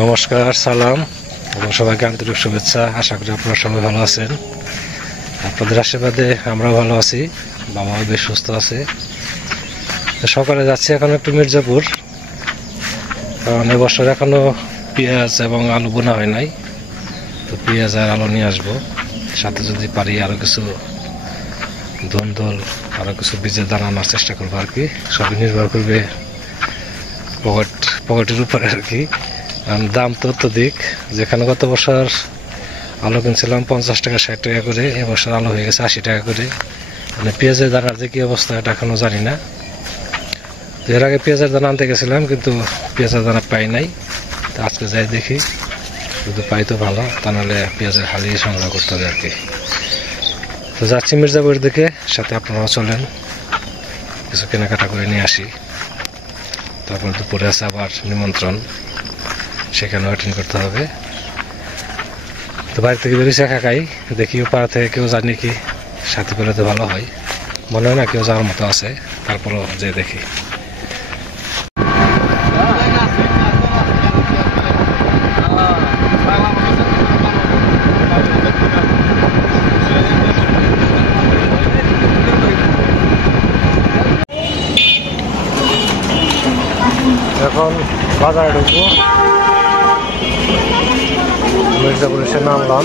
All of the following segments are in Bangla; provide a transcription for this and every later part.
নমস্কার, সালাম এবং সবাইকে আন্তরিক শুভেচ্ছা। আশা করি আপনারা সবাই ভালো আছেন। আপনাদের আশীর্বাদে আমরা ভালো আছি, বাবাও বেশ সুস্থ আছে। সকালে যাচ্ছি এখন একটু মির্জাপুর, কারণ এবছর এখনো পেঁয়াজ এবং আলু বোনা হয় নাই, তো পেঁয়াজ আর আলু নিয়ে আসবো। সাথে যদি পারি আরও কিছু ধুন্দল, আরও কিছু বীজের দানা আনার চেষ্টা করবো আর কি। সবই নির্ভর করবে পকেটের উপরে আর কি। দাম তো অত্যধিক, যেখানে গত বছর আলু কিনছিলাম 50 টাকা 60 টাকা করে, এবছর আলু হয়ে গেছে 80 টাকা করে। মানে পেঁয়াজের দানার যে কি অবস্থা এটা এখনো জানি না। এর আগে পেঁয়াজের দানা আনতে গেছিলাম, কিন্তু পেঁয়াজের দানা পাই নাই। তো আজকে যাই দেখি, যদি পাই তো ভালো, তা নাহলে পেঁয়াজের হালি সংগ্রহ করতে হবে আর কি। তো যাচ্ছি মির্জাপুরের দিকে, সাথে আপনারাও চলেন, কিছু কেনাকাটা করে নিয়ে আসি। তারপর দুপুরে আছে আবার নিমন্ত্রণ, সেখানেও অ্যাটেন্ড করতে হবে। তো বাড়ি থেকে বেরিয়েছি একাই, দেখি পাড়া থেকে কেউ জানি কি, সাথে পেলে তো ভালো হয়। মনে হয় না কেউ যাওয়ার মতো আছে, তারপরও যে দেখি। এখন বাজারে ঢুকবো, মির্জাপুরে এসে নামলাম।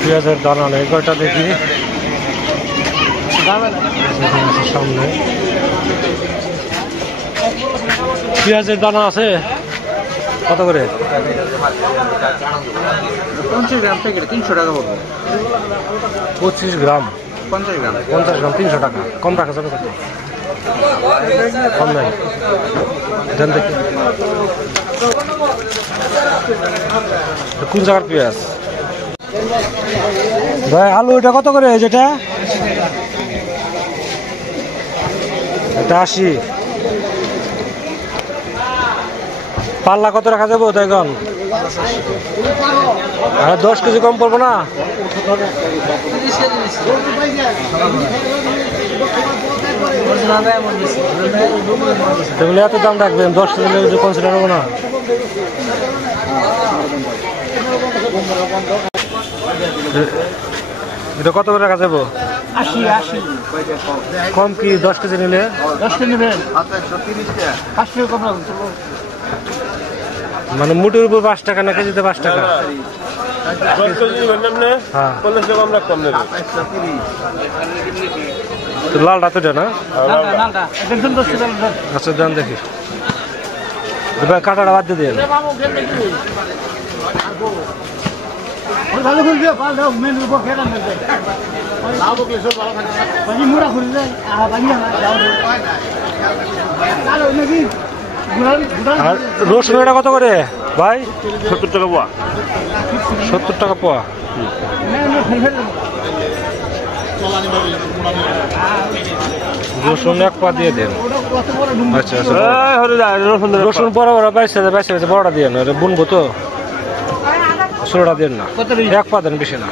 পেঁয়াজের দানা নেই কয়টা দেখি সামনে। পেঁয়াজের দানা আছে কত করে? 50 গ্রাম থেকে 300 টাকা পড়বে। 25 গ্রাম 50 গ্রাম 300 টাকা। কম রাখা যাবে কত? কম নাই, দেন দেখি। কোন জায়গার পেঁয়াজ ভাই? আলু এটা কত করে? যেটা এটা 80। পাল্লা কত রাখা যাবো তাই এখন? আর 10 কেজি কম পড়বো না? এত দাম রাখবেন? 10 কেজি কনসিডার হবো না? এটা কত করে রাখা যাবো? 80 কম কি 10 কেজি নিলে? 10 কেজি নেবেন? 5 টাকা কম রাখুন। মানে মুটির উপর 5 টাকা না কেজিতে 5 টাকা? 10 কেজি বললাম না, 50 টাকা আমরা কম নেব। তো লালটা তো এটা না? নালটা দেখুন 10 টাকা দেন। আচ্ছা দেন দেখি। ভাই কাটাটা বাদ দিয়ে দেন। ভালো করে দিও, পাল দাও, মেন উপর ফেরা নেবে। লাভ বকলে সব ভালো থাকে। বাকি মুড়া খুলে যায়, বাকি না দাও। কালো নাকি আর রসুন এটা কত করে ভাই? 70 টাকা পোয়া। 70 টাকা পোয়া। রসুন 1 পা দিয়ে দেন। আচ্ছা আচ্ছা, রসুন বড় বড় বাইসে বড়টা দিয়ে না, বুনবো তো, ছোটটা দেন না। 1 পা দেন, বেশি না।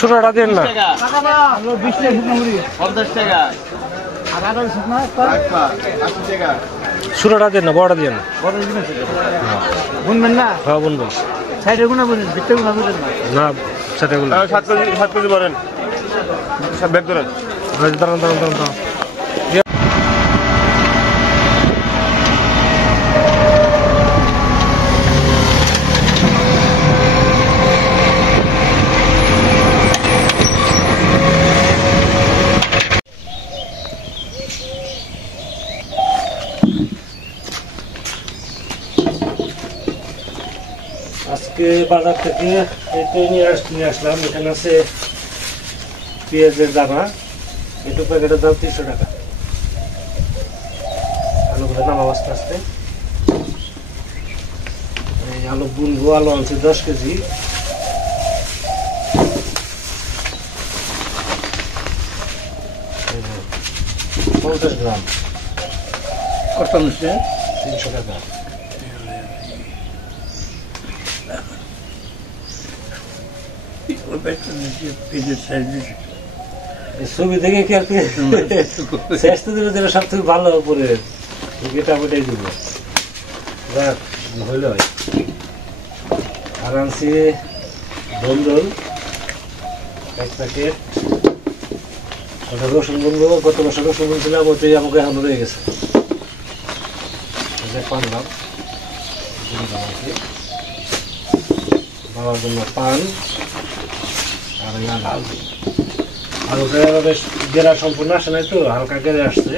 ছোটটা দেন না। 50 টাকা। ছোটটা দেন না, বড়টা দেন। বুনবেন না? হ্যাঁ বুনবো। সাইডে গুনা বুনেন, ভিতরে গুনা বুনেন না, সেটাগুলো 7 কেজি বলেন, সব ব্যাগ করেন। দাঁড়ান। আজকে বাজার থেকে নিয়ে আসলাম। এখানে আছে পেঁয়াজের দানা, একটু প্যাকেটের দাম 300 টাকা। আলুগুলো নামাবো আস্তে আস্তে। আলু বুনবো, আলু আনছি 10 কেজি। 50 গ্রাম কত নিচ্ছে 300 টাকা। ছবি দেখে কি আর কি শেষ তো দিলে যেটা সব থেকে ভালো উপরে এটা ওটাই দিব যাক হইল হয়। আর আনছি বন্ধুল 1 প্যাকেট। ওটা রসুন বন্ধু গত বছর রসুন বলছিলাম ওটাই আমাকে এখন রয়ে গেছে পানলাম বাবার জন্য পান আর লাল আর ওটা বেশ গেরা সম্পূর্ণ আসে নাই তো হালকা গেড়ে আসছে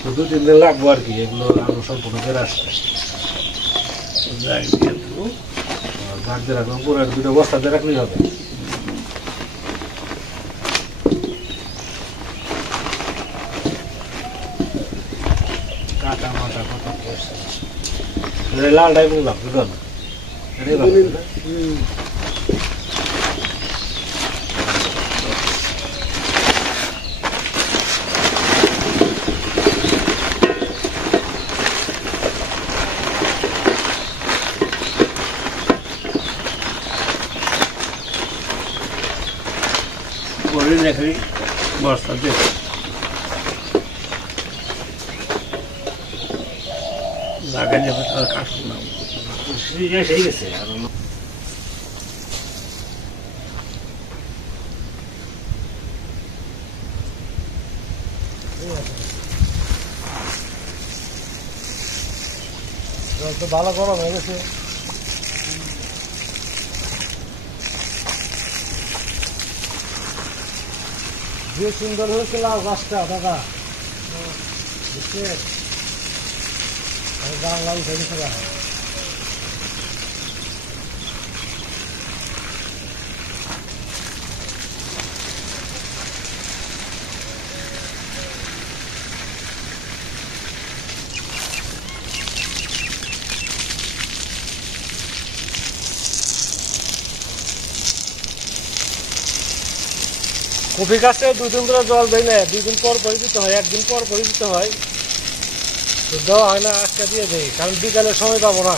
তো 2-3 দিন লাগবো আর কি এগুলো আলু সম্পূর্ণ গেড়ে আসছে জাগ দিয়ে রাখবো পুরো 2টা বস্তাতে রাখলেই হবে। কাটা মাটা কত লালটাই বললাম বুঝলাম দেখি বস্তাতে জায়গা যাবে তার কাটুন না সেই গেছে তো ভালো গরম হয়ে গেছে। যে সুন্দর হয়েছিল গাছটা দাদা বুঝছেন বাংলা উঠে গেছে। কফি গাছে 2 দিন ধরে জল দেয় না, 2 দিন পর পরে দিতে হয়, 1 দিন পর পরে দিতে হয়, তো দেওয়া হয় না। আজকে দিয়ে দেয় কারণ বিকালে সময় পাবো না।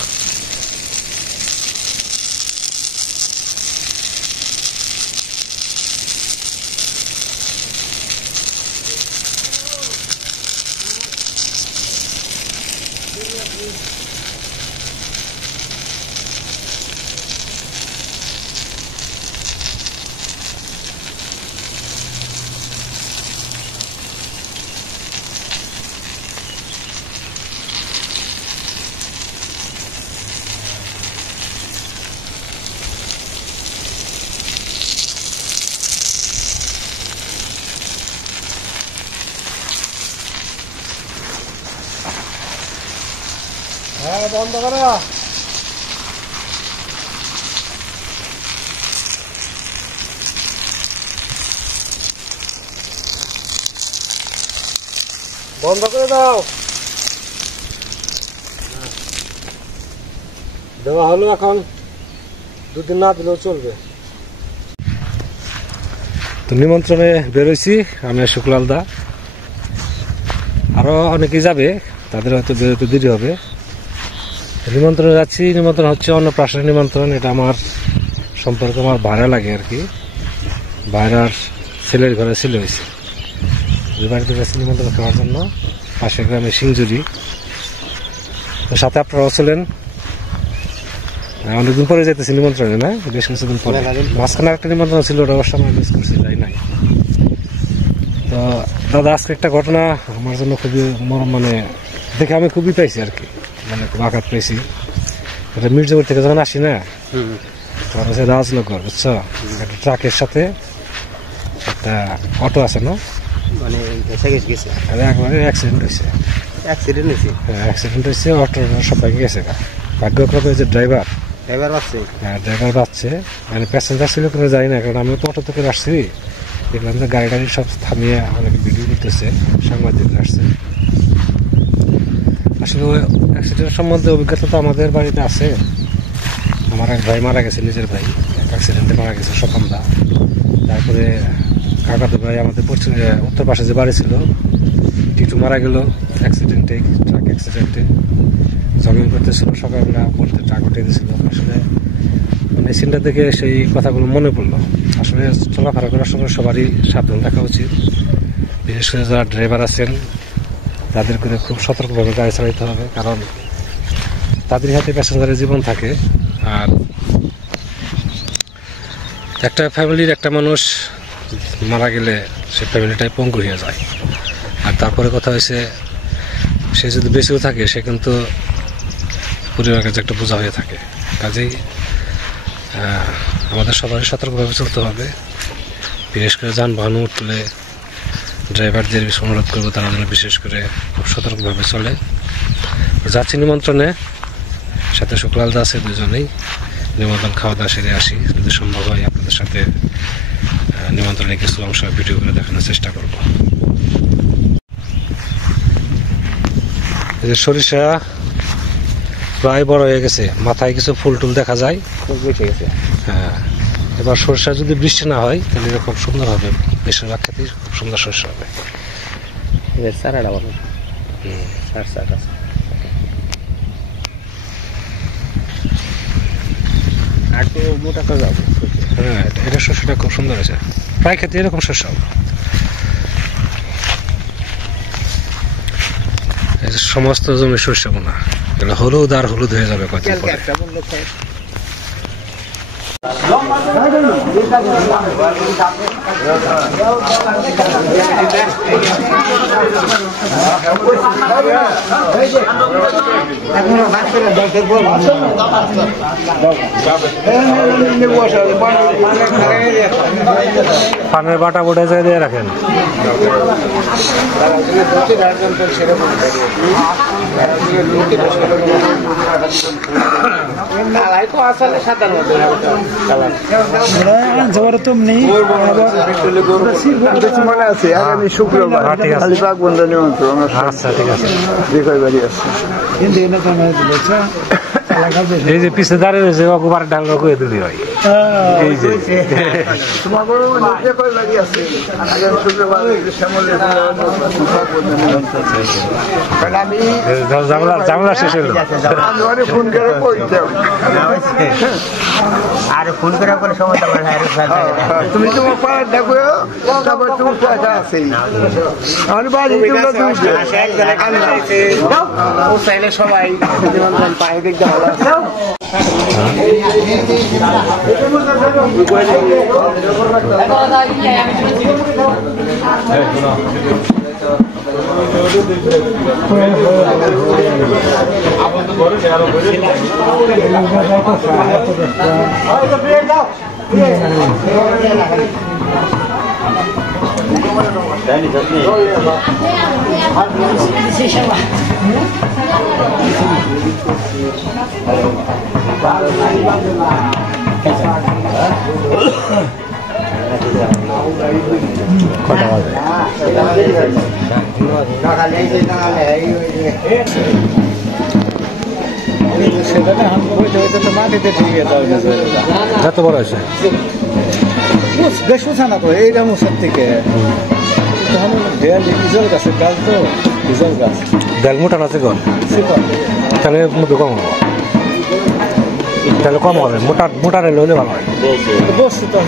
হ্যাঁ বন্ধ করো। বন্ধ করে দাও। দেওয়া হলো, এখন 2 দিন না দিলেও চলবে। তো নিমন্ত্রণে বেরোইছি আমি শুক্লাল দা, আরো অনেকেই যাবে, তাদের হয়তো বেরোতে দেরি হবে। নিমন্ত্রণে যাচ্ছি, নিমন্ত্রণ হচ্ছে অন্নপ্রাশনের নিমন্ত্রণ। এটা আমার সম্পর্কে আমার ভাড়া লাগে আর কি, ভাড়ার ছেলের ঘরে ছেলে হয়েছে, ওই বাড়িতে যাচ্ছি নিমন্ত্রণ খাওয়ার জন্য, পাশের গ্রামে সিংজুরি। সাথে আপনারাও ছিলেন, অনেকদিন পরে যেতেছি নিমন্ত্রণে, না বেশ কিছুদিন পরে। মাঝখানে একটা নিমন্ত্রণ ছিল, ওটা অবশ্য আমরা মিস করছি, যাই নাই। তো দাদা আজকে একটা ঘটনা আমার জন্য খুবই মানে দেখে আমি খুবই পাইছি আর কি, মানে খুব আঘাত পেয়েছি। এটা মির্জাপুর থেকে যখন আসি না, তখন হচ্ছে রাজনগর, বুঝছো, একটা ট্রাকের সাথে একটা অটো আছে না, মানে একবারে অ্যাক্সিডেন্ট হয়েছে। অ্যাক্সিডেন্ট হয়েছে, অটোর সবাইকে গেছে। ভাগ্যক্রমে যে ড্রাইভার বাচ্চে, মানে প্যাসেঞ্জার ছিল কোনো জানি না, কারণ আমি তো অটো থেকে আসছি, দেখলাম যে গাড়ি টাড়ি সব থামিয়ে অনেকে ভিডিও করতেছে, সাংবাদিকরা আসছে। আসলে অ্যাক্সিডেন্টের সম্বন্ধে অভিজ্ঞতা তো আমাদের বাড়িতে আছে। আমার এক ভাই মারা গেছে, নিজের ভাই এক অ্যাক্সিডেন্টে মারা গেছে, সকালদা। তারপরে কাকাতো ভাই আমাদের উত্তর পাশে যে বাড়ি ছিল, টিটু মারা গেল অ্যাক্সিডেন্টে, ট্রাক অ্যাক্সিডেন্টে। জগিং করতেছিল, সকালবেলা পড়তে ট্রাক উঠে দিয়েছিল। আসলে মানে সিনটা থেকে সেই কথাগুলো মনে পড়লো। আসলে চলাফেরা করার সময় সবারই সাবধান থাকা উচিত। বিশেষ করে যারা ড্রাইভার আছেন তাদের করে খুব সতর্কভাবে গাড়ি চালাতে হবে, কারণ তাদের হাতে প্যাসেঞ্জারের জীবন থাকে। আর একটা ফ্যামিলির একটা মানুষ মারা গেলে সে ফ্যামিলিটাই পঙ্গু হয়ে যায়। আর তারপরে কথা হয়েছে, সে যদি বেঁচেও থাকে সে কিন্তু পরিবারের কাছে একটা বোঝা হয়ে থাকে। কাজেই আমাদের সবারই সতর্কভাবে চলতে হবে। বিশেষ করে যানবাহন উঠলে ড্রাইভারদের অনুরোধ করবো তারা যেন বিশেষ করে খুব সতর্কভাবে চলে। যাচ্ছি নিমন্ত্রণে, সাথে শুক্লাল দা আছে, দুজনেই নিমন্ত্রণ খাওয়া দাওয়া সেরে আসি। যদি সম্ভব হয় আপনাদের সাথে নিমন্ত্রণে কিছু অংশ ভিডিও করে দেখানোর চেষ্টা করব। এই যে সরিষা প্রায় বড় হয়ে গেছে, মাথায় কিছু ফুল টুল দেখা যায়। হ্যাঁ, এবার সরিষা যদি বৃষ্টি না হয় তাহলে এরকম সুন্দর হবে। বেশিরভাগ ক্ষেত্রে খুব সুন্দর সরিষা হবে। হ্যাঁ, এটা শস্যটা খুব সুন্দর হয়েছে। প্রায় ক্ষেত্রে এরকম শস্য হবে। সমস্ত জমি শস্য বোনা, এগুলো হলুদ আর হলুদ হয়ে যাবে কয়েকদিন পরে। পানের বাটা বোটে যায় দিয়ে রাখেন। মনে আছে আগামী শুক্রবার আলিবাগ বন্ধু নিমন্ত্রণ। আচ্ছা, ঠিক আছে। বাড়ি আসছে এই যে পিছিয়ে দাঁড়িয়ে রয়েছে অকুবার ডাল রকম দিলি হয়। এই যে ঝামেলা শেষ হলো। ফোন করে আর ফোন করে করে সময় তুমি তোমার পাড়ার দেখো, তারপর তুমি আছে আমার বাড়ি চাইলে সবাই পায়ে দেখতে ভালো মাটিতে ঠিক আছে যত বড় আছে বেশ উঠা না তো এইটা মুসের থেকে ডিজেল গাছের ডাল তো ডিজেল গাছ ডাল মোটা আছে গল, তাহলে মধ্যে কম হবে, তাহলে কম হবে। মোটা মোটা রেল হলে ভালো হয়। বসছি তো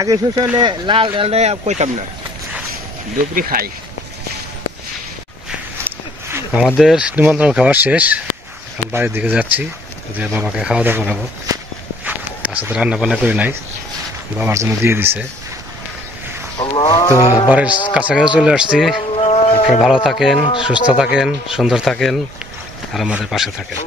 মাগে শেষ হলে লাল লাল কইতাম না ডুবরি খাই। আমাদের নিমন্ত্রণ খাওয়া শেষ, এখন বাড়ির দিকে যাচ্ছি, যে বাবাকে খাওয়া দাওয়া করাবো। তার সাথে রান্না বান্না করে নাই, বাবার জন্য দিয়ে দিছে। তো বাড়ির কাছাকাছি চলে আসছি। আপনারা ভালো থাকেন, সুস্থ থাকেন, সুন্দর থাকেন, আর আমাদের পাশে থাকেন।